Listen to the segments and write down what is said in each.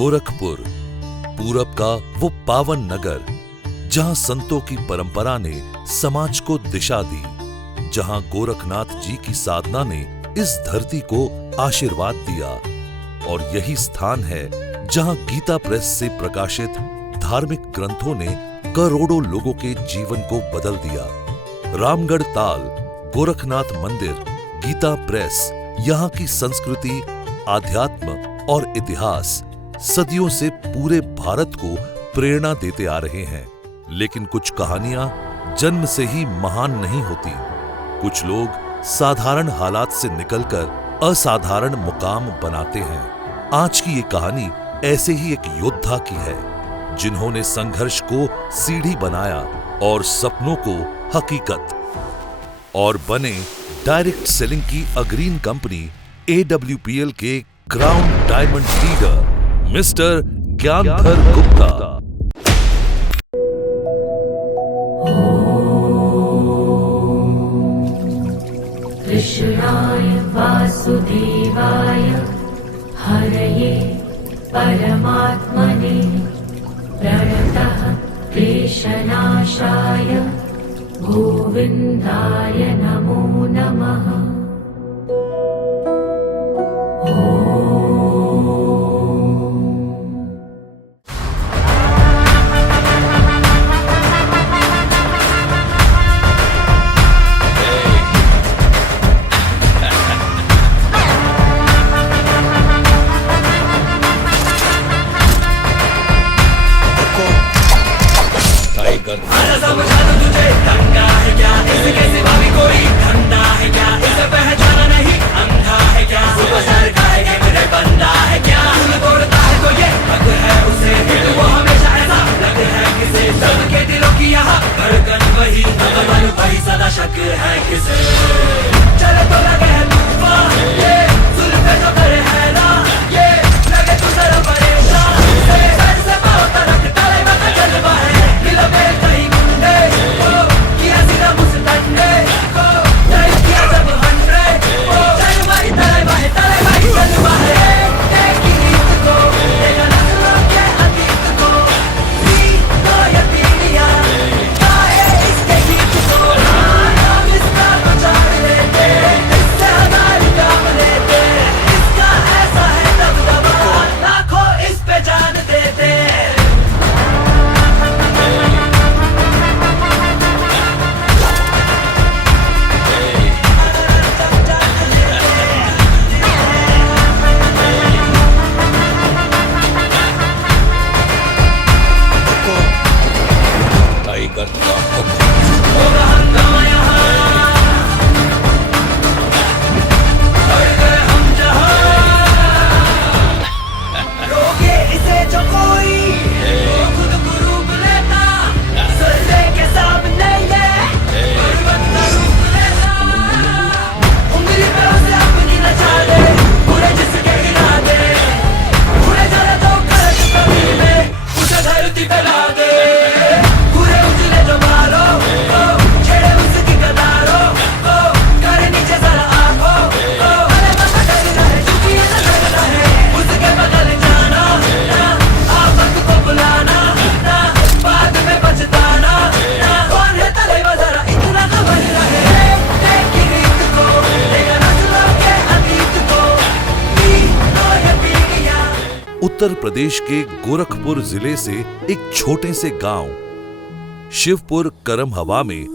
गोरखपुर, पूरब का वो पावन नगर जहां संतों की परंपरा ने समाज को दिशा दी, जहां गोरखनाथ जी की साधना ने इस धरती को आशीर्वाद दिया। और यही स्थान है जहां गीता प्रेस से प्रकाशित धार्मिक ग्रंथों ने करोड़ों लोगों के जीवन को बदल दिया। रामगढ़ ताल, गोरखनाथ मंदिर, गीता प्रेस यहाँ की संस्कृति, आध्यात्म और इतिहास सदियों से पूरे भारत को प्रेरणा देते आ रहे हैं। लेकिन कुछ कहानियां जन्म से ही महान नहीं होती। कुछ लोग साधारण हालात से निकलकर असाधारण मुकाम बनाते हैं। आज की ये कहानी ऐसे ही एक योद्धा की है, जिन्होंने संघर्ष को सीढ़ी बनाया और सपनों को हकीकत, और बने डायरेक्ट सेलिंग की अग्रीन कंपनी AWPL के crown diamond leader mister Gyandhar Gupta. कृष्णाय वासुदेवाय हरये परमात्मने प्रणतः क्लेशनाशाय गोविन्दाय नमो नमः। उत्तर प्रदेश के गोरखपुर जिले से एक छोटे से गांव शिवपुर करमहवा में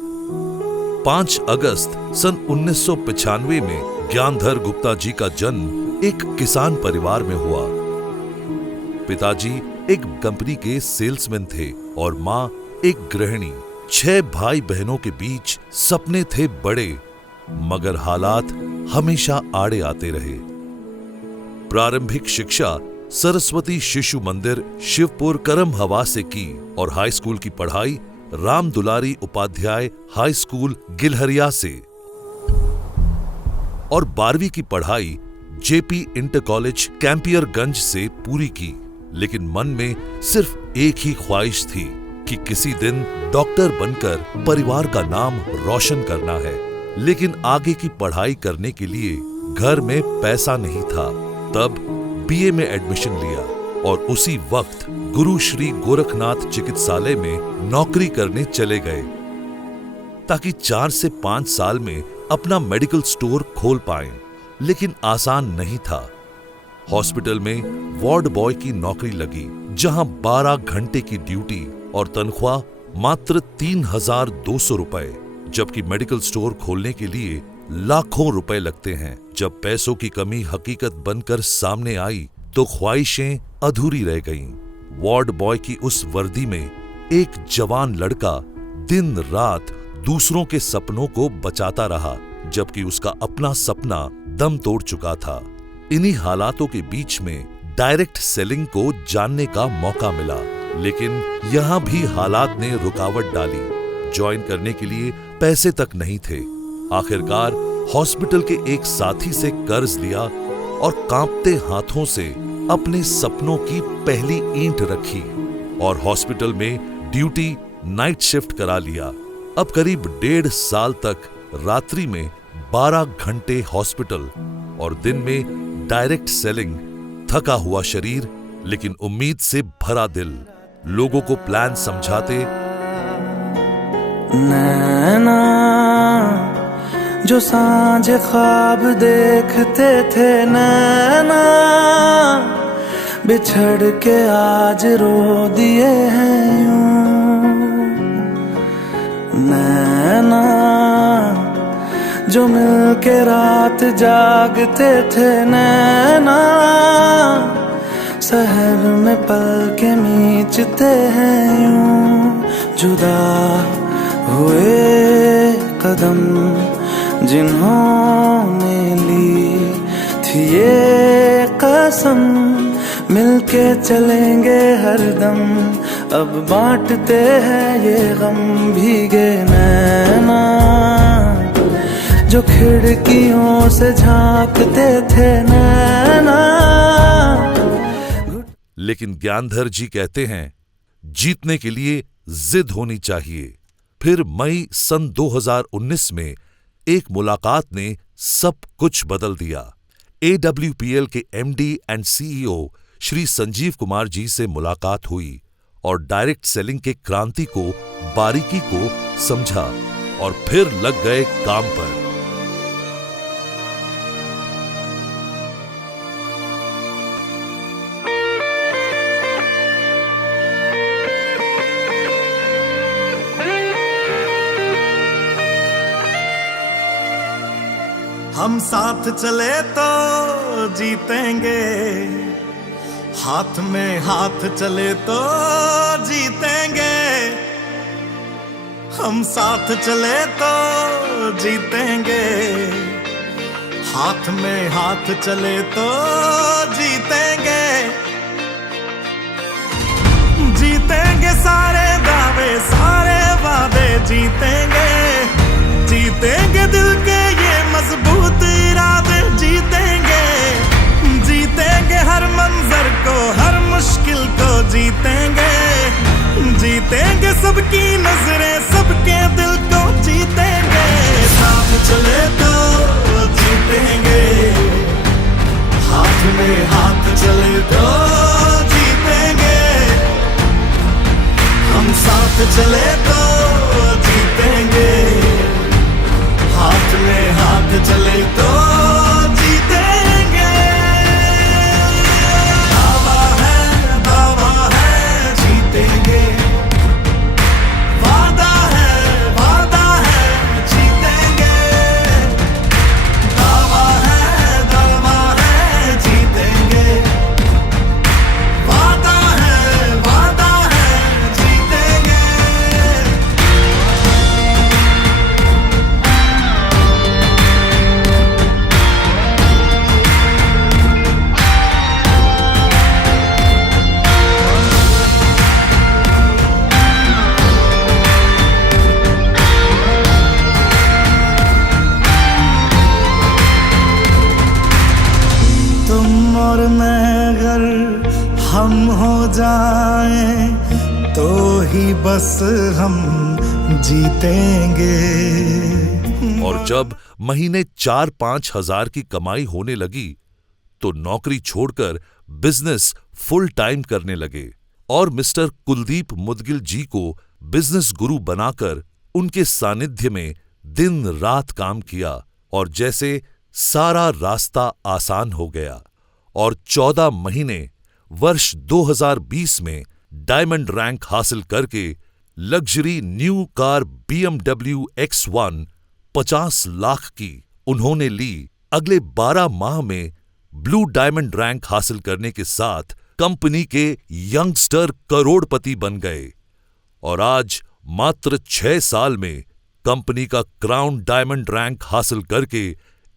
5 अगस्त सन 1995 में ज्ञानधर गुप्ता जी का जन्म एक किसान परिवार में हुआ। पिताजी एक कंपनी के सेल्समैन थे और मां एक गृहिणी। 6 भाई बहनों के बीच सपने थे बड़े, मगर हालात हमेशा आड़े आते रहे। प्रारंभिक शिक्षा सरस्वती शिशु मंदिर शिवपुर करमहवा से की और हाई स्कूल की पढ़ाई राम दुलारी उपाध्याय हाई स्कूल गिलहरिया से, और 12वीं की पढ़ाई JP इंटर कॉलेज कैंपियरगंज से पूरी की। लेकिन मन में सिर्फ एक ही ख्वाहिश थी कि किसी दिन डॉक्टर बनकर परिवार का नाम रोशन करना है। लेकिन आगे की पढ़ाई करने के लिए घर में पैसा नहीं था। तब BA में एडमिशन लिया और उसी वक्त गुरु श्री गोरखनाथ चिकित्सालय में नौकरी करने चले गए ताकि 4 से 5 साल में अपना मेडिकल स्टोर खोल पाएं। लेकिन आसान नहीं था। हॉस्पिटल में वार्ड बॉय की नौकरी लगी, जहां 12 घंटे की ड्यूटी और तनख्वाह मात्र 3,200 रुपए, जबकि मेडिकल स्टोर खोलने के लिए लाखों रुपए लगते हैं। जब पैसों की कमी हकीकत बनकर सामने आई तो ख्वाहिशें अधूरी रह गईं। वार्ड बॉय की उस वर्दी में एक जवान लड़का दिन रात दूसरों के सपनों को बचाता रहा, जबकि उसका अपना सपना दम तोड़ चुका था। इन्हीं हालातों के बीच में डायरेक्ट सेलिंग को जानने का मौका मिला, लेकिन यहां भी हालात ने रुकावट डाली। ज्वाइन करने के लिए पैसे तक नहीं थे। आखिरकार हॉस्पिटल के एक साथी से कर्ज लिया और कांपते हाथों से अपने सपनों की पहली ईंट रखी और हॉस्पिटल में ड्यूटी नाइट शिफ्ट करा लिया। अब करीब 1.5 साल तक रात्रि में 12 घंटे हॉस्पिटल और दिन में डायरेक्ट सेलिंग। थका हुआ शरीर लेकिन उम्मीद से भरा दिल। लोगों को प्लान समझाते, नैना जो सांझे ख्वाब देखते थे, नैना बिछड़ के आज रो दिए हैं यूं। नैना जो मिल के रात जागते थे, नैना शहर में पल के मीचते हैं यूं। जुदा हुए कदम जिन्होंने ली थी ये कसम, मिलके चलेंगे हरदम, अब बांटते हैं ये गम। भीगे नैना जो खिड़कियों से झांकते थे, नैना। लेकिन ज्ञानधर जी कहते हैं, जीतने के लिए जिद होनी चाहिए। फिर मई सन 2019 में एक मुलाकात ने सब कुछ बदल दिया। AWPL के MD and CEO Shri Sanjeev Kumar ji से मुलाकात हुई और डायरेक्ट सेलिंग के क्रांति को, बारीकी को समझा और फिर लग गए काम पर। हम साथ चले तो जीतेंगे, हाथ में हाथ चले तो जीतेंगे। हम साथ चले तो जीतेंगे, हाथ में हाथ चले तो जीतेंगे। जीतेंगे सारे दावे सारे वादे, जीतेंगे जीतेंगे दिल के ये मजबूत इरादे, जीतेंगे जीतेंगे हर मंजर को हर मुश्किल को, जीतेंगे जीतेंगे सबकी नजरें सबके दिल को, जीतेंगे। साथ चले तो जीतेंगे, हाथ में हाथ चले तो जीतेंगे। हम साथ चले तो जीतेंगे, हाथ में हाथ चले तो जीतेंगे। दावा है जीतेंगे, वादा है जीतेंगे। दावा है जीतेंगे, वादा है जीतेंगे। तुम और मैं अगर हम हो जाएं तो ही बस हम जीतेंगे। और जब महीने 4-5 हजार की कमाई होने लगी तो नौकरी छोड़कर बिजनेस फुल टाइम करने लगे और मिस्टर कुलदीप मुदगिल जी को बिजनेस गुरु बनाकर उनके सानिध्य में दिन रात काम किया और जैसे सारा रास्ता आसान हो गया और 14 महीने वर्ष 2020 में डायमंड रैंक हासिल करके luxury new car BMW X1 50 lakh की उन्होंने ली। अगले 12 माह में ब्लू डायमंड रैंक हासिल करने के साथ कंपनी के यंगस्टर करोड़पति बन गए और आज मात्र 6 साल में कंपनी का क्राउन डायमंड रैंक हासिल करके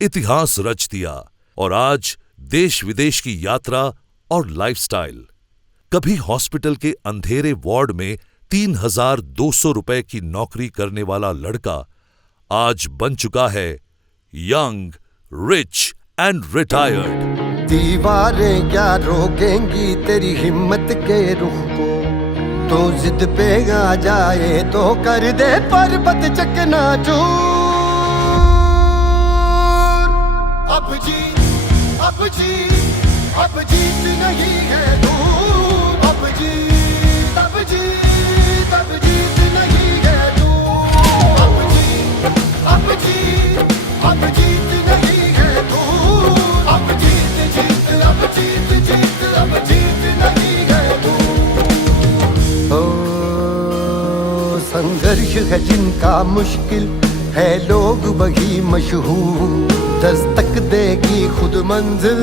इतिहास रच दिया और आज देश विदेश की यात्रा और लाइफस्टाइल। कभी हॉस्पिटल के अंधेरे वार्ड में 3,200 रुपए की नौकरी करने वाला लड़का आज बन चुका है यंग, रिच एंड रिटायर्ड। दीवारें क्या रोकेंगी तेरी हिम्मत के रुख को, तो जिद पे आ जाए तो कर दे पर्वत चकनाचूर। अब जीत नहीं है दूर, अब जीत नहीं है दूर, अब जीत नहीं है दूर, अब जीत नहीं है दूर। ओ संघर्ष है जिनका मुश्किल है, लोग वही मशहूर, दस्तक देगी खुद मंजिल,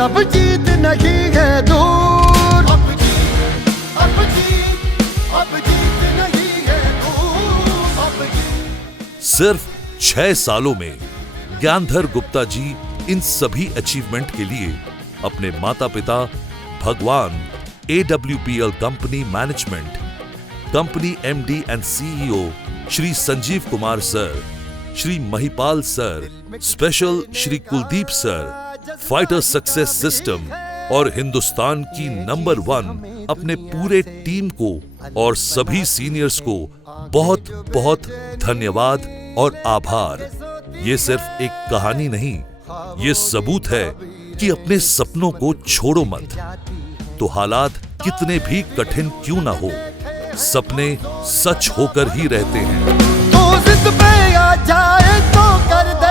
अब जीत नहीं है दूर, अब जीत नहीं है दूर, अब जीत। सिर्फ 6 सालों में ज्ञानधर गुप्ता जी इन सभी अचीवमेंट के लिए अपने माता पिता, भगवान, AWPL company management, company MD and CEO Shri Sanjeev Kumar sir, Shri Mahipal sir, special Shri Kuldeep sir, fighter success system और हिंदुस्तान की नंबर 1 अपने पूरे टीम को और सभी सीनियर्स को बहुत बहुत धन्यवाद और आभार। ये सिर्फ एक कहानी नहीं, ये सबूत है कि अपने सपनों को छोड़ो मत, तो हालात कितने भी कठिन क्यों ना हो, सपने सच होकर ही रहते हैं। तो जिद पे आ जाए तो कर दे